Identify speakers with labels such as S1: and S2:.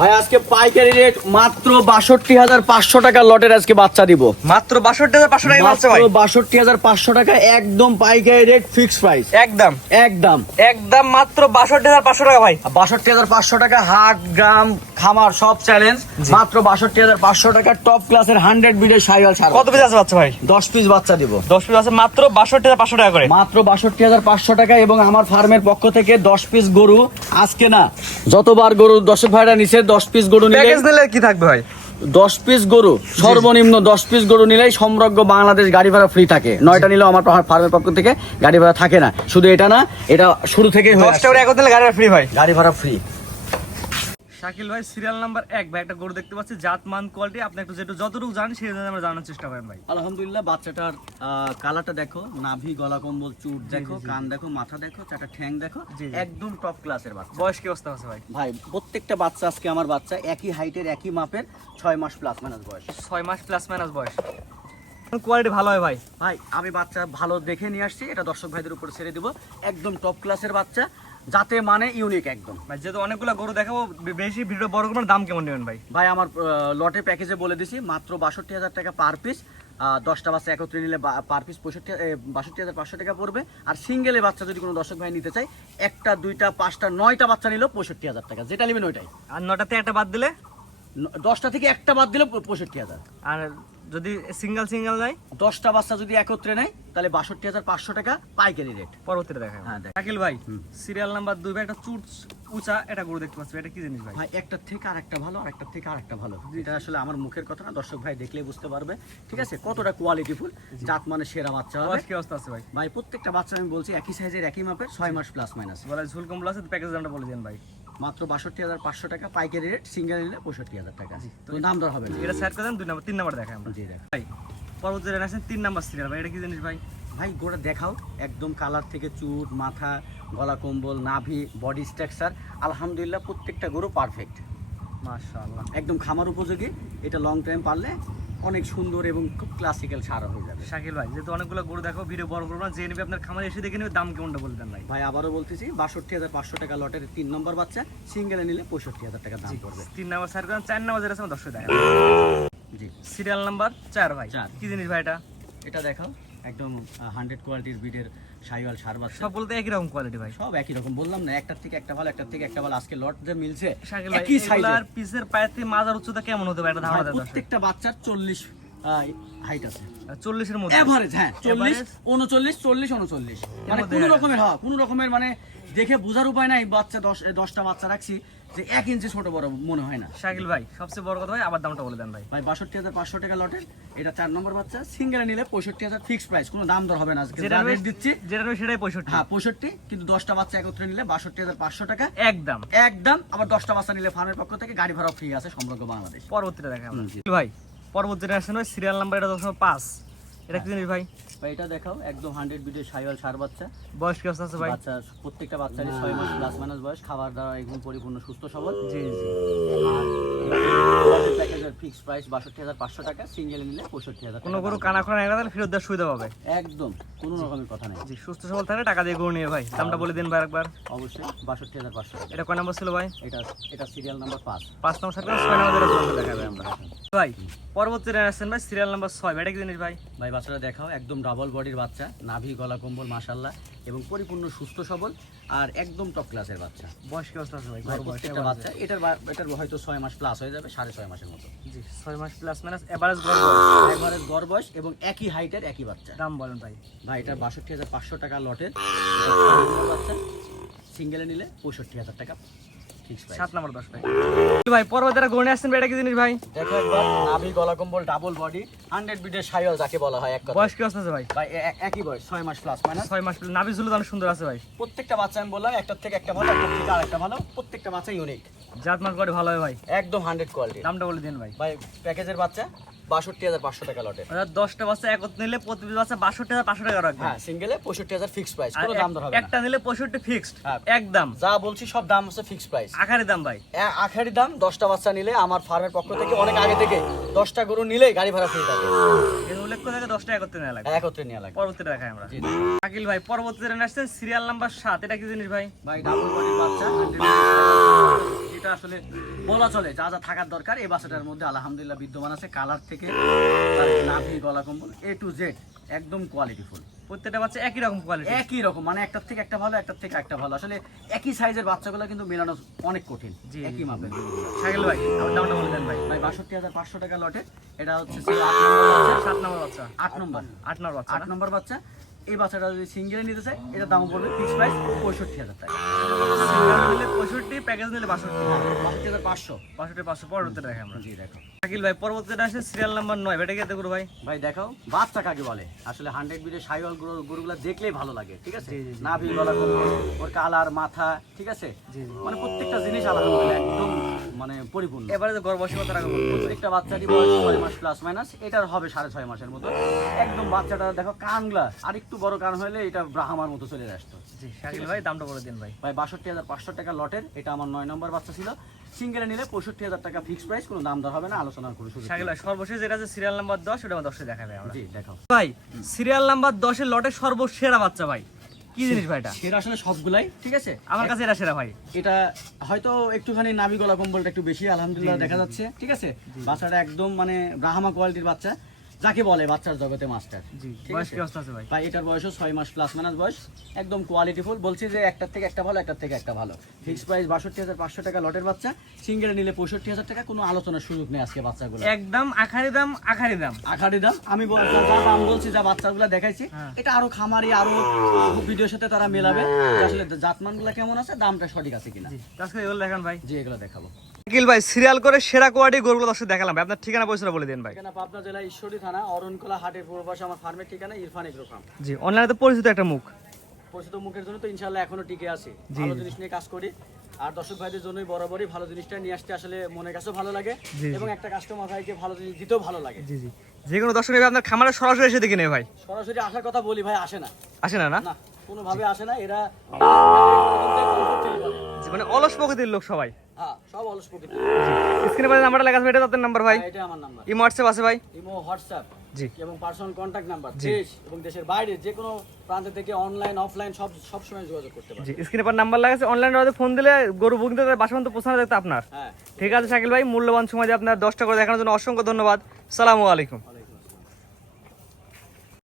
S1: ভাই আজকে পাইকারি রেট মাত্র বাষট্টি হাজার পাঁচশো টাকা লটের আজকে বাচ্চা দিব।
S2: মাত্র বাষট্টি হাজার পাঁচশো টাকা বাচ্চা ভাই।
S1: বাষট্টি হাজার পাঁচশো টাকা একদম পাইকারি রেট ফিক্স প্রাইস
S2: একদম।
S1: একদম।
S2: একদম মাত্র বাষট্টি হাজার পাঁচশো টাকা ভাই।
S1: বাষট্টি হাজার পাঁচশো টাকা হাট গ্রাম খামার সব চ্যালেঞ্জ মাত্র বাষট্টি হাজার পাঁচশো টাকার টপ ক্লাসের হান্ড্রেড বিডের সাইয়াল সার
S2: কত পিস আছে বাচ্চা ভাই?
S1: দশ পিস বাচ্চা দিব।
S2: দশ পিস আছে মাত্র বাষট্টি হাজার পাঁচশো টাকা করে।
S1: মাত্র বাষট্টি হাজার পাঁচশো টাকা এবং আমার ফার্মের পক্ষ থেকে দশ পিস গরু। আজকে না যতবার গরু দর্শক ভাইরা নিচে দশ পিস গরু নিলে
S2: প্যাকেজ নিলে কি থাকবে ভাই?
S1: দশ পিস গরু সর্বনিম্ন দশ পিস গরু নিলেই সমগ্র বাংলাদেশ গাড়ি ভাড়া ফ্রি থাকে। নয়টা নিলেও আমার ফার্মের পক্ষ থেকে গাড়ি ভাড়া থাকে না। শুধু এটা না এটা শুরু থেকে
S2: দিলে গাড়িটা ফ্রি ভাই।
S1: গাড়ি ভাড়া ফ্রি
S2: শাকিল ভাই সিরিয়াল নাম্বার এক। ভাই একটা গরু দেখতে পাচ্ছি জাত মান কোয়ালিটি আপনি একটু যেটু যতটুকু জানেন সেই জন্য আমরা জানার চেষ্টা করেন ভাই।
S1: আলহামদুলিল্লাহ বাচ্চাটার কালারটা দেখো নাভি গলা কম্বল চুট দেখো। কান দেখো মাথা দেখো চারটা ঠ্যাং দেখো। একদম টপ ক্লাসের বাচ্চা।
S2: বয়স কি অবস্থা আছে ভাই।
S1: ভাই প্রত্যেকটা বাচ্চা আজকে আমার বাচ্চা একই হাইটের একই মাপের ছয় মাস প্লাস মাইনাস বয়স।
S2: ছয় মাস প্লাস মাইনাস বয়স। কোয়ালিটি ভালো হয় ভাই।
S1: ভাই আমি বাচ্চা ভালো দেখে নিয়ে আসছি এটা দর্শক ভাইদের উপর ছেড়ে দিব। একদম টপ ক্লাসের বাচ্চা যাতে মানে ইউনিক একদম।
S2: ভাই যেহেতু অনেকগুলো গরু দেখাবো বেশি ভিডিও বড় করবেন দাম কেমন নেবেন ভাই?
S1: ভাই আমার লটে প্যাকেজে বলে দিছি মাত্র বাষট্টি হাজার টাকা পার পিস দশটা বাচ্চা একত্রে নিলে পার পিস পঁয়ষট্টি বাষট্টি হাজার পাঁচশো টাকা পড়বে। আর সিঙ্গেলে বাচ্চা যদি কোনো দর্শক ভাই নিতে চায় একটা দুইটা পাঁচটা নয়টা বাচ্চা নিলেও পঁয়ষট্টি হাজার টাকা। যেটা নেবেন ওইটাই।
S2: আর নটাতে একটা বাদ দিলে?
S1: দশটা থেকে একটা বাদ দিলে পঁয়ষট্টি হাজার।
S2: আর যদি সিঙ্গেল সিঙ্গেল নাই
S1: দশটা বাচ্চা যদি একত্রে নেয় তাহলে বাষট্টি হাজার পাঁচশো টাকা পাইকারি রেট
S2: পরবর্তীতে
S1: হ্যাঁ, দেখ।
S2: শাকিল ভাই সিরিয়াল নাম্বার দুই ভাই একটা চুট উঁচা এটা গরু দেখতে পাচ্ছি। এটা কি জিনিস ভাই?
S1: ভাই একটার থেকে আরেকটা ভালো আর একটার থেকে আরেকটা ভালো। এটা আসলে আমার মুখের কথা না দর্শক ভাই দেখলেই বুঝতে পারবে। ঠিক আছে কতটা কোয়ালিটিফুল জাত মানে সেরা বাচ্চা হবে।
S2: কি অবস্থা আছে ভাই?
S1: ভাই প্রত্যেকটা বাচ্চা আমি বলছি একই সাইজের একই মাপের ছয় মাস প্লাস মাইনাস
S2: বলে ঝুল কম্বল আছে প্যাকেজ দামটা বলে দেন ভাই।
S1: মাত্র বাষট্টি হাজার পাঁচশো টাকা পাইকারি রেট সিঙ্গেল নিলে পঁয়ষট্টি হাজার টাকা। তো দাম দর হবে
S2: এটা সেট করে দুই নাম্বার তিন নাম্বার দেখায় আমরা।
S1: জি দেখ
S2: ভাই পরবর্তী আছেন তিন নাম্বার সিরিয়াল ভাই এটা কি জিনিস ভাই?
S1: ভাই গোটা দেখাও। একদম কালার থেকে চুট মাথা গলা কম্বল নাভি বডি স্ট্রাকচার আলহামদুলিল্লাহ প্রত্যেকটা গরু পারফেক্ট
S2: মাশাআল্লাহ।
S1: একদম খামার উপযোগী। এটা লং টাইম পারলে অনেক সুন্দর এবং খুব ক্লাসিক্যাল সার হয়ে যাবে।
S2: শাকিল ভাই যেহেতু অনেকগুলো গরু দেখো ভিডিও বড় করব না যে নেবে আপনার খামারে এসে দেখে নেবে দাম কেমনটা বলবেন ভাই?
S1: ভাই আবারও বলতেছি বাষট্টি হাজার পাঁচশো টাকা লটের তিন নম্বর বাচ্চা সিঙ্গেলে নিলে পঁয়ষট্টি হাজার টাকা দাম পড়বে।
S2: তিন নম্বর সার করেন চার নাম্বার যেটা আছে আমার দশ টাকা
S1: জি।
S2: সিরিয়াল নাম্বার চার ভাই।
S1: চার।
S2: কি জিনিস ভাই এটা?
S1: এটা দেখাও। একদম হান্ড্রেড কোয়ালিটির বিডের সাইওয়াল সার বাচ্চা।
S2: সব বলতে একই রকম কোয়ালিটি ভাই।
S1: সব একই রকম বললাম না একটার থেকে একটা ভালো একটার থেকে একটা ভালো আজকে লট যে মিলছে একই সাইজের
S2: পিসের পায়ের থেকে মাজার উচ্চতা কেমন হতে পারে? এটা ধারণা দর্শক।
S1: প্রত্যেকটা বাচ্চার চল্লিশ হাইট আছে।
S2: চল্লিশের মধ্যে।
S1: এভারেজ হ্যাঁ চল্লিশ
S2: Average?
S1: উনচল্লিশ চল্লিশ উনচল্লিশ। মানে
S2: মধ্যে
S1: কোনো রকমের হ্যাঁ কোনো রকমের মানে দেখে বোঝার উপায় নাই বাচ্চা দশ দশটা বাচ্চা রাখছি। যে এক ইঞ্চি ছোট বড় মনে হয় না।
S2: শাকিল ভাই সবচেয়ে বড় কথা ভাই আবার দামটা বলে দেন ভাই।
S1: ভাই বাষট্টি হাজার পাঁচশো টাকা লটের এটা চার নম্বর বাচ্চা সিঙ্গেলে নিলে পঁয়ষট্টি হাজার ফিক্স প্রাইস কোনো দাম দর হবে না আজকে।
S2: যেটা
S1: রেট দিচ্ছি।
S2: যেটা নেবে সেটাই পঁয়ষট্টি।
S1: হ্যাঁ পঁয়ষট্টি কিন্তু দশটা বাচ্চা একত্রে নিলে বাষট্টি হাজার পাঁচশো টাকা।
S2: একদম।
S1: একদম আবার দশটা বাচ্চা নিলে ফার্মের পক্ষ থেকে গাড়ি ভাড়া ফ্রি আছে সমগ্র বাংলাদেশ।
S2: পরবর্তীটা দেখা ভাই পরবর্তী জেনারেশন সিরিয়াল নাম্বার এটা দশ পাঁচ। এটা কি জিনিস ভাই?
S1: ভাই এটা দেখাও একদম হান্ড্রেড সাইওয়াল সার বাচ্চা।
S2: বয়স কি আছে ভাই।
S1: বাচ্চা প্রত্যেকটা বাচ্চারই ছয় মাস প্লাস মাইনাস বয়স খাবার দাওয়া একদম পরিপূর্ণ সুস্থ সবল।
S2: জি জি।
S1: প্যাকেজের ফিক্স প্রাইস বাষট্টি হাজার পাঁচশো টাকা সিঙ্গেল নিলে পঁয়ষট্টি হাজার
S2: কোনো কানা খোনা এগুলো তাহলে ফেরত দেওয়ার সুবিধা পাবে।
S1: একদম কোনো রকমের কথা নেই।
S2: জি সুস্থ সবল থাকে টাকা দিয়ে নিয়ে ভাই দামটা বলে দিন ভাই একবার।
S1: অবশ্যই বাষট্টি হাজার পাঁচশো
S2: এটা কয় নাম্বার ছিল ভাই?
S1: এটা এটা সিরিয়াল নাম্বার পাঁচ।
S2: পাঁচ নম্বর ছয় নম্বর দেখাবে আমরা। ভাই পরবর্তী ভাই সিরিয়াল নাম্বার ছয় ভাই এটা কি জিনিস ভাই?
S1: ভাই বাচ্চাটা দেখাও একদম ডাবল বডির বাচ্চা নাভি গলা কম্বল মাসাল্লাহ এবং পরিপূর্ণ সুস্থ সবল আর একদম টপ ক্লাসের বাচ্চা।
S2: বয়স কি অবস্থা আছে ভাই
S1: ভাই,
S2: গরু বয়স
S1: প্রত্যেকটা বাচ্চা এটার এটার হয়তো ছয় মাস প্লাস হয়ে যাবে সাড়ে ছয় মাসের মতো।
S2: জি ছয় মাস প্লাস মাইনাস এভারেজ গরু বয়স।
S1: একবারে গড় বয়স এবং একই হাইটের একই বাচ্চা।
S2: দাম বলেন ভাই।
S1: ভাই এটা বাষট্টি হাজার পাঁচশো টাকা লটের। বাচ্চা সিঙ্গেলে নিলে পঁয়ষট্টি হাজার টাকা।
S2: সাত নম্বর দশ ভাই ভাই পরবর্তী যারা আসছেন এটা কি জিনিস ভাই?
S1: দেখো একবার নাভি গলা কম্বল ডাবল বডি হান্ড্রেড বিটের সাইওয়াল যাকে বলা হয় এক
S2: বয়স কি আছে ভাই?
S1: ভাই একই বয়স ছয় মাস প্লাস মাইনাস
S2: ছয় মাস নাভি ঝুলো সুন্দর আছে ভাই।
S1: প্রত্যেকটা বাচ্চা আমি বললাম একটার থেকে একটা ভালো একটার থেকে আরেকটা ভালো প্রত্যেকটা বাচ্চা ইউনিক
S2: জাত মাস করে ভালো হয় ভাই।
S1: একদম হান্ড্রেড কোয়ালিটি
S2: দামটা বলে দিন ভাই।
S1: ভাই প্যাকেজের বাচ্চা? বাষট্টি হাজার পাঁচশো টাকা
S2: অর্থাৎ দশটা বাচ্চা একত্র নিলে প্রতি বাচ্চা বাষট্টি হাজার পাঁচশো টাকা রাখবে।
S1: হ্যাঁ সিঙ্গেলে পঁয়ষট্টি হাজার ফিক্স প্রাইস কোনো দাম না।
S2: একটা নিলে পঁয়ষট্টি ফিক্সড
S1: হ্যাঁ।
S2: একদম।
S1: যা বলছি সব দাম হচ্ছে ফিক্স প্রাইস
S2: আখারি দাম ভাই।
S1: আখারি দাম দশটা বাচ্চা নিলে আমার ফার্মের পক্ষ থেকে অনেক আগে থেকে দশটা গরু নিলে গাড়ি ভাড়া ফ্রি থাকে।
S2: উল্লেখ করে দশটা একত্রে নেওয়া লাগবে।
S1: একত্রে নেওয়া
S2: দেখাই আমরা। আকিল ভাই পরবর্তী জেনে আসছেন সিরিয়াল নাম্বার সাত। এটা কি জিনিস ভাই?
S1: ভাই ডাবল বডির বাচ্চা। 100 আসলে বলা চলে যা যা থাকার দরকার এই বাচ্চাটার মধ্যে আলহামদুলিল্লাহ বিদ্যমান আছে। কালার থেকে তার নাভি গলা কম্বল এ টু জেড একদম কোয়ালিটিফুল
S2: প্রত্যেকটা বাচ্চা একই রকম কোয়ালিটি
S1: একই রকম মানে একটার থেকে একটা ভালো একটার থেকে একটা ভালো। আসলে একই সাইজের বাচ্চাগুলো কিন্তু মেলানো অনেক কঠিন। একই। মাপের।
S2: শাকিল ভাই আমার দামটা বলে দেন ভাই।
S1: ভাই বাষট্টি হাজার পাঁচশো টাকা লটে। এটা হচ্ছে আট নম্বর বাচ্চা।
S2: সাত নম্বর বাচ্চা।
S1: আট নম্বর।
S2: আট নম্বর বাচ্চা।
S1: আট নম্বর বাচ্চা। এই বাচ্চাটা যদি সিঙ্গেলে নিতে চাই এটা দাম পড়বে ফিক্স প্রাইস পঁয়ষট্টি হাজার টাকা।
S2: নিলে পঁয়ষট্টি প্যাকেজ নিলে বাষট্টি।
S1: বাষট্টি পাঁচশো।
S2: বাষট্টি পাঁচশো পরবর্তীতে রাখি আমরা।
S1: জি দেখো।
S2: শাকিল ভাই পরবর্তীতে আসে সিরিয়াল নাম্বার নয়। বেটা কি দেখো ভাই?
S1: ভাই দেখাও বাচ্চা কাকে বলে? আসলে হান্ড্রেড বিডের সাইওয়াল গরুগুলো দেখলেই ভালো লাগে ঠিক আছে?
S2: জি, জি, জি।
S1: গলা ওর কালার মাথা ঠিক আছে?
S2: জি, জি।
S1: মানে প্রত্যেকটা জিনিস আলহামদুলিল্লাহ একদম মানে পরিপূর্ণ।
S2: এবারে
S1: প্রত্যেকটা বয়স ছয় মাস প্লাস মাইনাস এটার হবে সাড়ে ছয় মাসের মতো। একদম বাচ্চাটা দেখো কানগুলা আর একটু বড় কান হলে এটা ব্রাহ্মার মতো চলে আসতো।
S2: জি শাকিল ভাই দামটা বলে দিন ভাই।
S1: ভাই বাষট্টি টাকা লটের এটা আমার নয় নম্বর বাচ্চা ছিল। সিঙ্গেলে নিলে পঁয়ষট্টি হাজার টাকা ফিক্স প্রাইস কোনো দাম দর হবে না কোনো সুযোগ
S2: শাকিল সর্বশেষ যেটা আছে সিরিয়াল নাম্বার দশ ওটা আমার দশে দেখাবে
S1: জি দেখাও।
S2: ভাই সিরিয়াল নাম্বার দশের লটের সর্বসেরা বাচ্চা ভাই। কি জিনিস ভাই এটা?
S1: সেটা আসলে সবগুলাই ঠিক আছে?
S2: আমার কাছে এটা সেরা ভাই।
S1: এটা হয়তো একটুখানি নাভি গলা কম্বলটা একটু বেশি আলহামদুলিল্লাহ দেখা যাচ্ছে ঠিক আছে? বাচ্চাটা একদম মানে ব্রাহ্মা কোয়ালিটির বাচ্চা। যাকে বলে বাচ্চার জগতে মাস্টার।
S2: ভাই?
S1: এটার বয়সও ছয় মাস প্লাস মাইনাস বয়স। একদম কোয়ালিটিফুল বলছি যে একটার থেকে একটা ভালো একটার থেকে একটা ভালো। ফিক্স প্রাইস বাষট্টি হাজার পাঁচশো টাকা লটের বাচ্চা। সিঙ্গেলে নিলে পঁয়ষট্টি হাজার টাকা। কোনো আলোচনার সুযোগ নেই আজকে বাচ্চাগুলো
S2: একদম আখারি দাম আখারি দাম।
S1: আখারি দাম? আমি যা দাম বলছি যা বাচ্চাগুলো দেখাইছি
S2: হ্যাঁ।
S1: এটা আরও খামারি আরও ভিডিওর সাথে তারা মেলাবে। আসলে জাতমানগুলো কেমন আছে? দামটা সঠিক আছে কিনা?
S2: জি আজকে এগুলো দেখান ভাই।
S1: জি এগুলো দেখাবো।
S2: শাকিল ভাই সিরিয়াল করে সেরা কোয়ালিটি গরুগুলো দর্শক দেখালাম ভাই। আপনার ঠিকানা পয়সা বলে দিন ভাই।
S1: ঠিকানা পাবনা জেলা ঈশ্বরী থানা অরণকোলা হাটের পূর্ব পাশে আমার ফার্মের ঠিকানা ইরফান এগ্রো ফার্ম
S2: জি অনলাইনে তো পরিচিত একটা মুখ।
S1: পরিচিত মুখের জন্য তো ইনশাল্লাহ এখনও টিকে আছে। ভালো জিনিস নিয়ে কাজ করি। আর দর্শক ভাইদের জন্যই বরাবরই ভালো জিনিসটা নিয়ে আসতে আসলে মনের কাছেও ভালো লাগে। এবং একটা কাস্টমার ভাইকে ভালো জিনিস দিতেও ভালো লাগে।
S2: জি জি। যে কোনো দর্শক আপনার খামারে সরাসরি এসে দেখে নেবে ভাই।
S1: সরাসরি আসার কথা বলি ভাই আসে না।
S2: আসে না না?
S1: না কোনোভাবে আসে না। এরা
S2: মানে অলস প্রকৃতির লোক সবাই।
S1: হ্যাঁ সব অলস প্রকৃতি
S2: স্ক্রিনে পাশে নাম্বারটা লেখা আছে এটা আপনার নাম্বার ভাই।
S1: হ্যাঁ, এটা আমার নাম্বার।
S2: ইমো হোয়াটসঅ্যাপ আছে ভাই।
S1: ইমো হোয়াটসঅ্যাপ
S2: জি।
S1: এবং পার্সোনাল কন্ট্যাক্ট নাম্বার।
S2: জি।
S1: দেশ এবং দেশের বাইরে যে কোনো প্রান্ত থেকে অনলাইন অফলাইন সব সব সময় যোগাযোগ করতে পারে
S2: জি স্ক্রিনে পার নাম্বার লাগা আছে অনলাইনে ফোন দিলে গরু বুকিং দিতে বাসা পর্যন্ত পৌঁছানো দেখতে আপনার।
S1: হ্যাঁ।
S2: ঠিক আছে শাকিল ভাই মূল্যবান সময় দিয়ে আপনার দশটা করে দেখানোর জন্য অসংখ্য ধন্যবাদ। সালামু আলাইকুম।